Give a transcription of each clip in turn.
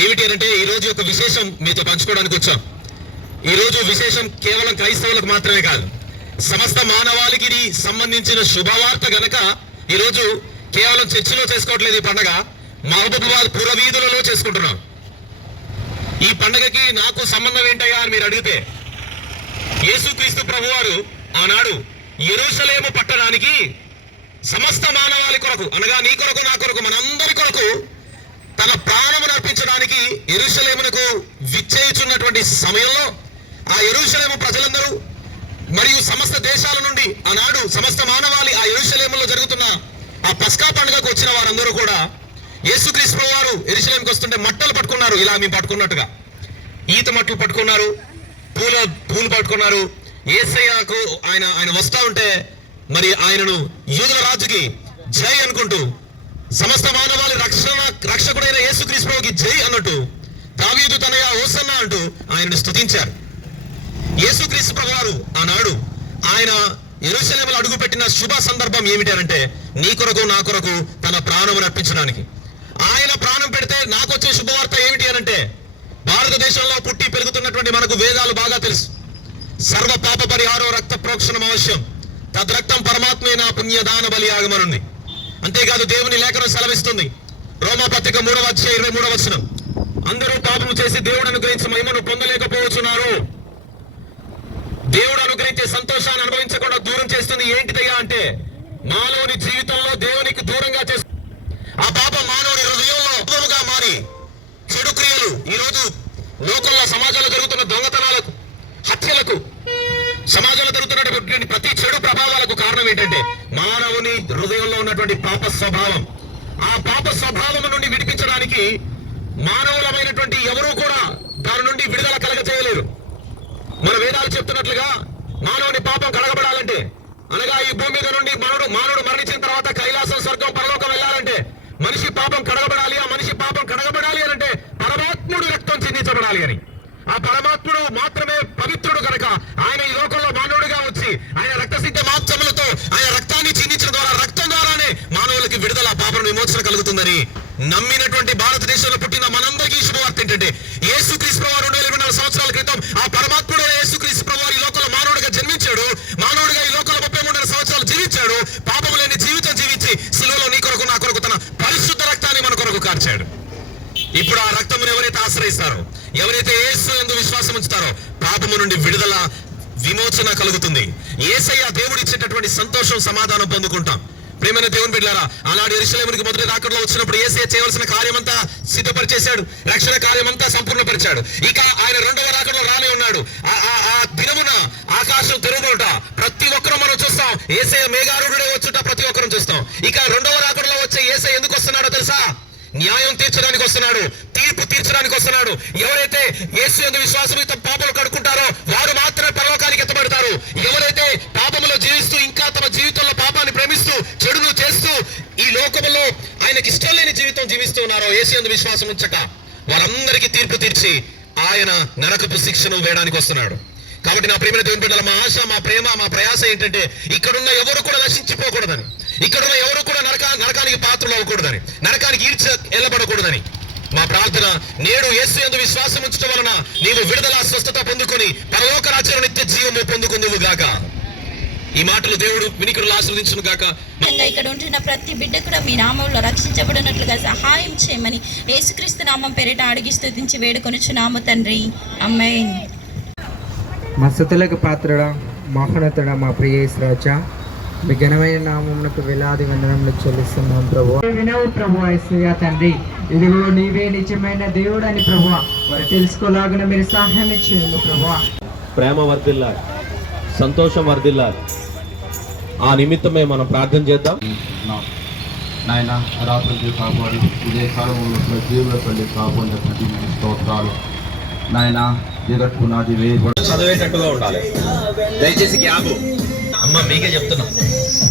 ఏమిటి అంటే ఈ రోజు ఒక విశేషం మీతో పంచుకోవడానికి వచ్చాం. ఈ రోజు విశేషం కేవలం క్రైస్తవులకు మాత్రమే కాదు. సమస్త మానవాళికి ఇది సంబంధించిన శుభవార్త గనక ఈరోజు కేవలం చర్చిలో చేసుకోవట్లేదు ఈ పండగ మహబూబాబాద్ పురవీధులలో చేసుకుంటున్నాం. ఈ పండగకి నాకు సంబంధం ఏంటయ్యా అని మీరు అడిగితే యేసుక్రీస్తు ప్రభువారు ఆనాడు ఎరుసలేము పట్టణానికి సమస్త మానవాళి కొరకు అనగా నీ కొరకు నా కొరకు మనందరి కొరకు తన ప్రాణమును అర్పించడానికి ఎరుషలేమునకు విచ్చేయుచున్నటువంటి సమయంలో ఆ ఎరుసలేము ప్రజలందరూ మరియు సమస్త దేశాల నుండి ఆనాడు సమస్త మానవాళి ఆ ఎరుసలేములో జరుగుతున్న ఆ పస్కా పండుగకు వచ్చిన వారందరూ కూడా యేసుక్రీస్తు వారు ఎరుసలేంకి వస్తుంటే మట్టలు పట్టుకున్నారు. ఇలా మేము పట్టుకున్నట్టుగా. ఈత మట్టలు పట్టుకున్నారు. పూల పూలు పట్టుకున్నారు. ఏసయ్యకు ఆయన ఆయన వస్తా ఉంటే మరి ఆయనను యూదుల రాజుకి జై అనుకుంటూ సమస్త మానవాళి రక్షణ రక్షకుడైన యేసుక్రీస్తుకి జై అన్నట్టు దావీదు తనయ ఓసన్న అంటూ ఆయనను స్తుతించారు. యేసుక్రీస్తు ప్రభువారు ఆనాడు ఆయన ఎరుసలేములు అడుగుపెట్టిన శుభ సందర్భం ఏమిటి అంటే నీ కొరకు నా కొరకు తన ప్రాణమును అర్పించడానికి. ఆయన ప్రాణం పెడితే నాకు వచ్చే శుభవార్త ఏమిటి అనంటే భారతదేశంలో పుట్టి పెరుగుతున్నటువంటి మనకు వేదాలు బాగా తెలుసు. సర్వ పాప పరిహారం రక్త ప్రోక్షణం అవశ్యం. తద్రక్తం పరమాత్మే నా పుణ్యదాన బలియాగమనుంది అంతేకాదు దేవుని లేఖనం సెలవిస్తుంది. రోమపత్రిక మూడవ అధ్యాయ ఇరవై మూడవ వచనం. అందరూ పాపము చేసి దేవుడు అనుగ్రహించి మహిమను పొందలేకపోవచ్చున్నారు. దేవుడు అనుగ్రహించే సంతోషాన్ని అనుభవించకుండా దూరం చేస్తుంది ఏంటిదయ్యా అంటే మానవుని జీవితంలో దేవునికి దూరంగా చేస్తుంది ఆ పాప మానవుని హృదయంలో అర్థముగా మారి చెడు క్రియలు ఈ రోజు లోకంలో సమాజంలో జరుగుతున్న దొంగతనాలకు హత్యలకు సమాజంలో జరుగుతున్నటువంటి ప్రతి చెడు కారణం ఏంటంటే మానవుని హృదయంలో ఉన్నటువంటి పాప స్వభావం. ఆ పాప స్వభావం నుండి విడిపించడానికి మానవులమైనటువంటి ఎవరూ కూడా దాని నుండి విడుదల కలగ చేయలేరు మన వేదాలు చెప్తున్నట్లుగా మానవుని పాపం కడగబడాలంటే అనగా ఈ భూమి మీద నుండి మానవుడు మానవుడు మరణించిన తర్వాత కైలాసం స్వర్గం పరలోకం వెళ్ళాలంటే మనిషి పాపం కడగబడాలి ఆ మనిషి పాపం కడగబడాలి అని అంటే పరమాత్ముడు రక్తం చిందించబడాలి అని. ఆ పరమాత్ముడు మాత్రమే పవిత్రుడు కనుక ఆయన ఈ లోకంలో మానవుడిగా వచ్చి ఆయన రక్తసిద్ధ మాత్రములతో ఆయన రక్తాన్ని చిందించడం ద్వారా రక్తం ద్వారానే మానవులకి విడుదల రక్షణ కలుగుతుందని నమ్మినటువంటి భారతదేశంలో పుట్టిన మనందరికీ శుభవార్త ఏంటంటే యేసుక్రీస్తు ప్రభు రెండు వేల ఇరవై నాలుగు సంవత్సరాల క్రితం ఆ పరమాత్ముడు యేసుక్రీస్తు ప్రభు ఈ లోకంలో మానవుడిగా జన్మించాడు. మానవుడిగా ఈ లోకంలో ముప్పై మూడున్నర సంవత్సరాలు జీవించాడు. పాపము లేని జీవితం జీవించి శిలువలో నీ కొరకు నా కొరకు తన పరిశుద్ధ రక్తాన్ని మన కొరకు కార్చాడు. ఇప్పుడు ఆ రక్తమును ఎవరైతే ఆశ్రయిస్తారో ఎవరైతే యేసు ఎందు విశ్వాసం ఉంచుతారో పాపము నుండి విడుదల విమోచన కలుగుతుంది. ఏసయ్య దేవుడు ఇచ్చేటటువంటి సంతోషం సమాధానం పొందుకుంటాం. ప్రేమైన దేవుని బిడ్డారా ఆనాడు ఎరుసలేమునికి మొదటి రాకడలో వచ్చినప్పుడు ఏసే చేయవలసిన కార్యమంతా సిద్ధపరిచేశాడు రక్షణ కార్యమంతా సంపూర్ణపరిచాడు. ఇక ఆయన రెండవ రాకడలో రానే ఉన్నాడు. ఆ- దినమున ఆకాశం తెరుగుట ప్రతి ఒక్కరూ మనం చూస్తాం. ఏసే మేఘారుడే వచ్చుట ప్రతి ఒక్కరం చూస్తాం. ఇక రెండవ రాకడలో వచ్చే ఏసై ఎందుకు వస్తున్నాడో తెలుసా? న్యాయం తీర్చడానికి వస్తున్నాడు తీర్పు తీర్చడానికి వస్తున్నాడు. ఎవరైతే ఏసు విశ్వాసం పాపలు జీవిస్తూ ఉన్నారో యేసు విశ్వాసం ఉంచట వారందరికీ తీర్పు తీర్చి ఆయన నరకపు శిక్షను వేయడానికి వస్తున్నాడు. కాబట్టి నా ప్రేమ దేవుని బిడ్డల మా ఆశ మా ప్రేమ మా ప్రయాస ఏంటంటే ఇక్కడున్న ఎవరు కూడా నశించిపోకూడదని ఇక్కడున్న ఎవరు కూడా నరక నరకానికి పాత్రలు అవ్వకూడదని నరకానికి ఈడ్చ వెళ్ళబడకూడదని మా ప్రార్థన నేడు యేసు ఎందు విశ్వాసం ఉంచడం వలన నీవు విడుదల స్వస్థత పొందుకొని పరలోక రాజ్యం నిత్య జీవము పొందుకుందువు గాక. ఈ మాటలు దేవుడు వినికులు ఆశ్రదించును గాక. ఇంకా ఇక్కడ ఉంటున్న ప్రతి బిడ్డ కూడా మీ నామంలో రక్షించబడినట్లుగా సహాయం చేయమని యేసుక్రీస్తు నామం పేరిట అడిగి స్తుతించి వేడుకొనుచున్నాము తండ్రి. అమ్మాయి మా స్థుతులకు పాత్రుడా మహోన్నతుడా మా ప్రియ రాజా మీ ఘనమైన నామమునకు వేలాది వందనములు చెల్లిస్తున్నాం ప్రభు వినవు ప్రభు ఐశ్వర్య తండ్రి. ఇదిగో నీవే నిజమైన దేవుడు అని ప్రభు వారు తెలుసుకోలాగిన మీరు సహాయం చేయండి ప్రభు ప్రేమ వర్ధిల్లాలి సంతోషం వర్ధిల్లాలి. ఆ నిమిత్తమే మనం ప్రార్థన చేద్దాం. నాయన రాత్రి కాపాడి ఇదే కాలంలో జీవుల పల్లి కాపాడే ప్రతి స్తోత్రాలు. నాయన జగత్ పునాది వేయబడి చదివేటట్టుగా ఉండాలి. దయచేసి గ్యాప్ అమ్మ మీకే చెప్తున్నా.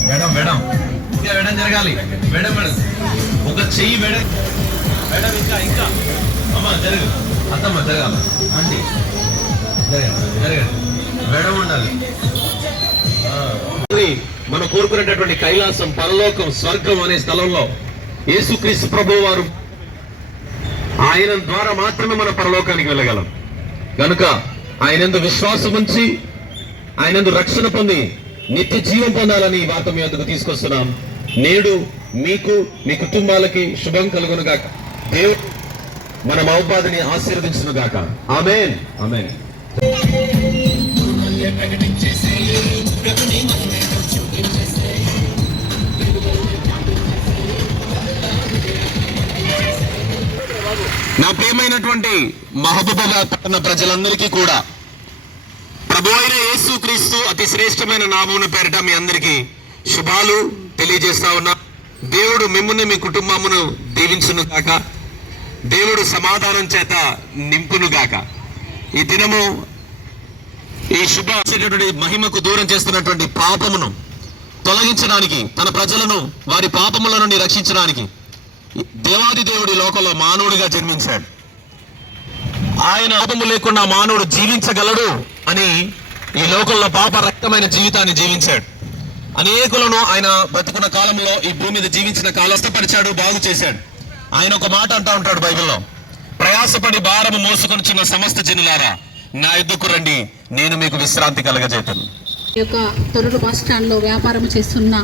మేడం మేడం ఇంకా మేడం జరగాలి. మేడం మేడం ఒక చెయ్యి మేడం. మేడం ఇంకా ఇంకా. అమ్మ జరగదు అత్తమ్మ జరగాలి. ఆంటీ జరగండి జరగండి. మేడం ఉండాలి. మనం కోరుకునేటటువంటి కైలాసం పరలోకం స్వర్గం అనే స్థలంలో యేసుక్రీస్తు ప్రభు వారు ఆయన ద్వారా మాత్రమే మన పరలోకానికి వెళ్ళగలం. కనుక ఆయన ఎందు విశ్వాసం ఉంచి ఆయన ఎందు రక్షణ పొంది నిత్య జీవం పొందాలని ఈ వార్త మీ అందుకు తీసుకొస్తున్నాం. నేడు మీకు మీ కుటుంబాలకి శుభం కలుగును గాక దేవుడు మన మహబాదిని ఆశీర్వదించును గాక ఆమెన్. ఆమెన్. నా ప్రియమైనటువంటి మహబూబాబాద్ పట్టణ ప్రజలందరికీ కూడా ప్రభు అయిన యేసు క్రీస్తు అతి శ్రేష్టమైన నామమును పేరట మీ అందరికీ శుభాలు తెలియజేస్తా ఉన్నా. దేవుడు మిమ్మల్ని మీ కుటుంబమును దీవించును గాక. దేవుడు సమాధానం చేత నింపును గాక. ఈ దినము ఈ శుభ మహిమకు దూరం చేస్తున్నటువంటి పాపమును తొలగించడానికి తన ప్రజలను వారి పాపముల నుండి రక్షించడానికి దేవాది దేవుడి లోకంలో మానవుడిగా జన్మించాడు. ఆయన పాపము లేకుండా మానవుడు జీవించగలడు అని ఈ లోకంలో పాప రక్తమైన జీవితాన్ని జీవించాడు. అనేకులను ఆయన బ్రతుకున్న కాలంలో ఈ భూమి మీద జీవించిన కాలస్థపరిచాడు బాగు చేశాడు. ఆయన ఒక మాట అంటా ఉంటాడు బైబిల్లో. ప్రయాసపడి భారము మోసుకొని చిన్న సమస్త జనులారా నా ఎద్దుకు రండి నేను మీకు విశ్రాంతి కలగజేతాను. యొక్క తొర్రూరు బస్ స్టాండ్లో వ్యాపారం చేస్తున్న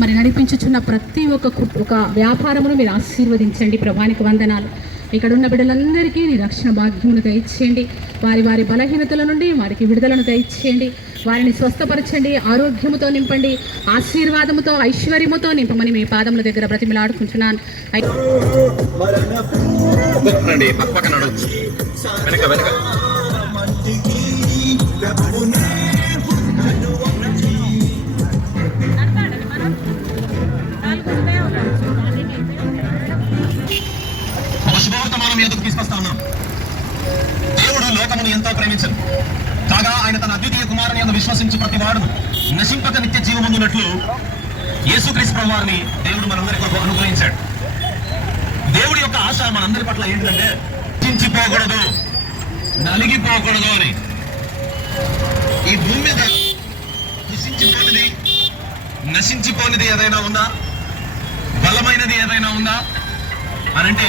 మరి నడిపించుచున్న ప్రతి ఒక్క కు- ఒక వ్యాపారమును మీరు ఆశీర్వదించండి ప్రభానికి వందనాలు. ఇక్కడ ఉన్న బిడ్డలందరికీ నీ రక్షణ భాగ్యమును దయచేయండి. వారి వారి బలహీనతల నుండి వారికి విడుదలను దయచేయండి. వారిని స్వస్థపరచండి ఆరోగ్యముతో నింపండి ఆశీర్వాదముతో ఐశ్వర్యముతో నింపమని మీ పాదముల దగ్గర బ్రతిమిలాడుకుంటున్నాను. వెనక వెనక. శుభవర్తమానం మీ ఎదుగు తీసుకొస్తా ఉన్నాం. దేవుడు లోకమును ఎంతో ప్రేమించను. కాగా ఆయన తన అద్వితీయ కుమారుని అని విశ్వసించి ప్రతి వాడును. నశింపక నిత్య జీవముందునట్లు యేసుక్రీస్తు ప్రభు వారిని దేవుడు మనందరి కొరకు అనుగ్రహించాడు. దేవుడి యొక్క ఆశ మనందరి పట్ల ఏంటంటే చించిపోకూడదు నలిగిపోకూడదు అని. ఈ భూమి మీద కృషించిపోనిది నశించిపోనిది ఏదైనా ఉందా? బలమైనది ఏదైనా ఉందా? అనంటే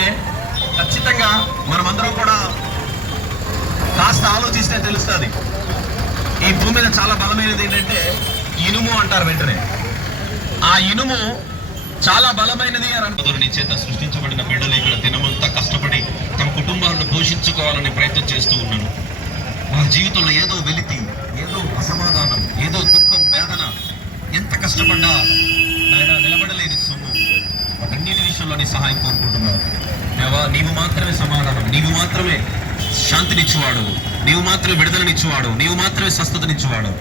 ఖచ్చితంగా మనమందరం కూడా కాస్త ఆలోచిస్తే తెలుస్తుంది. ఈ భూమి మీద చాలా బలమైనది ఏంటంటే ఇనుము అంటారు వెంటనే. ఆ ఇనుము చాలా బలమైనది అని అంటారు నీ చేత సృష్టించబడిన బిడ్డలు ఇక్కడ దినమంతా కష్టపడి తమ కుటుంబాలను పోషించుకోవాలని ప్రయత్నం చేస్తూ ఉన్నాను వారి జీవితంలో ఏదో వెలితి ఏదో అసమాధానం ఏదో దుఃఖం వేదన ఎంత కష్టపడ్డా నాయన నిలబడలేని విషయంలో నీ సహాయం కోరుకుంటున్నాను దేవా నీవు మాత్రమే సమాధానం. నీవు మాత్రమే శాంతినిచ్చేవాడు. నీవు మాత్రమే విడుదలనిచ్చేవాడు. నీవు మాత్రమే స్వస్థతనిచ్చేవాడు.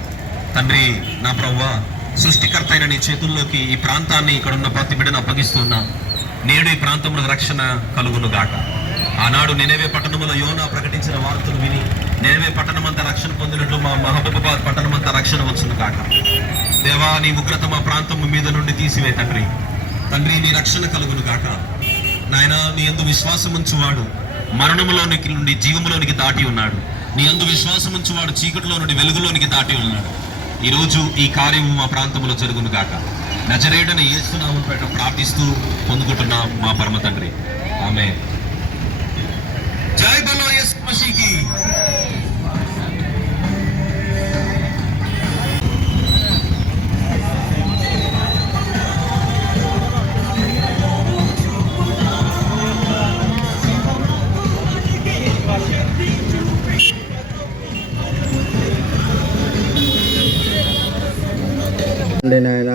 తండ్రి నా ప్రవ్వా సృష్టికర్త అయిన నీ చేతుల్లోకి ఈ ప్రాంతాన్ని ఇక్కడ ఉన్న ప్రతి బిడ్డను అప్పగిస్తున్నా. నేడు ఈ ప్రాంతంలో రక్షణ కలుగును గాక ఆనాడు నెనవే పట్టణములో యోనా ప్రకటించిన వార్తలు విని నెనవే పట్టణం అంతా రక్షణ పొందినట్లు మా మహబూబాబాద్ పట్టణం అంతా రక్షణ వచ్చును కాక దేవా నీ ఉగ్రత మా ప్రాంతం మీద నుండి తీసివే తండ్రి. తండ్రి నీ రక్షణ కలుగును గాక. నాయన నీ అందు విశ్వాసం ఉంచువాడు. మరణములోనికి నుండి జీవములోనికి దాటి ఉన్నాడు. నీ అందు విశ్వాసం ఉంచువాడు చీకటిలో నుండి వెలుగులోనికి దాటి ఉన్నాడు. ఈరోజు ఈ కార్యము మా ప్రాంతంలో జరుగును గాక. నజరేడని యేసునామం పేట ప్రార్థిస్తూ పొందుకుంటున్నాం మా పరమ తండ్రి. ఆమె తండ్రి నాయన.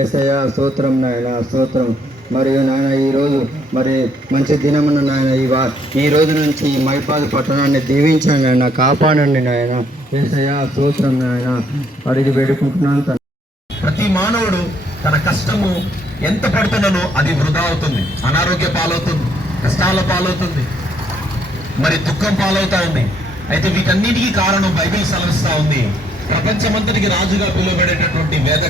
ఏసయ స్తోత్రం నాయన స్తోత్రం. మరియు నాయన ఈరోజు మరి మంచి దినమున నాయన ఈ వా ఈ రోజు నుంచి ఈ మైపాద పట్టణాన్ని దీవించండి నాయన కాపాడండి నాయన. ఏసయ స్తోత్రం నాయన. అడిగి వేడుకుంటున్నాను తండ్రి. ప్రతి మానవుడు తన కష్టము ఎంత పడుతున్ననో అది వృధా అవుతుంది. అనారోగ్య పాలవుతుంది కష్టాల పాలవుతుంది మరి దుఃఖం పాలవుతా ఉంది. అయితే వీటన్నిటికీ కారణం బైబిల్ సెలవిస్తా ఉంది. ప్రపంచమంతటికి రాజుగా పిలువబడేటటువంటి వేద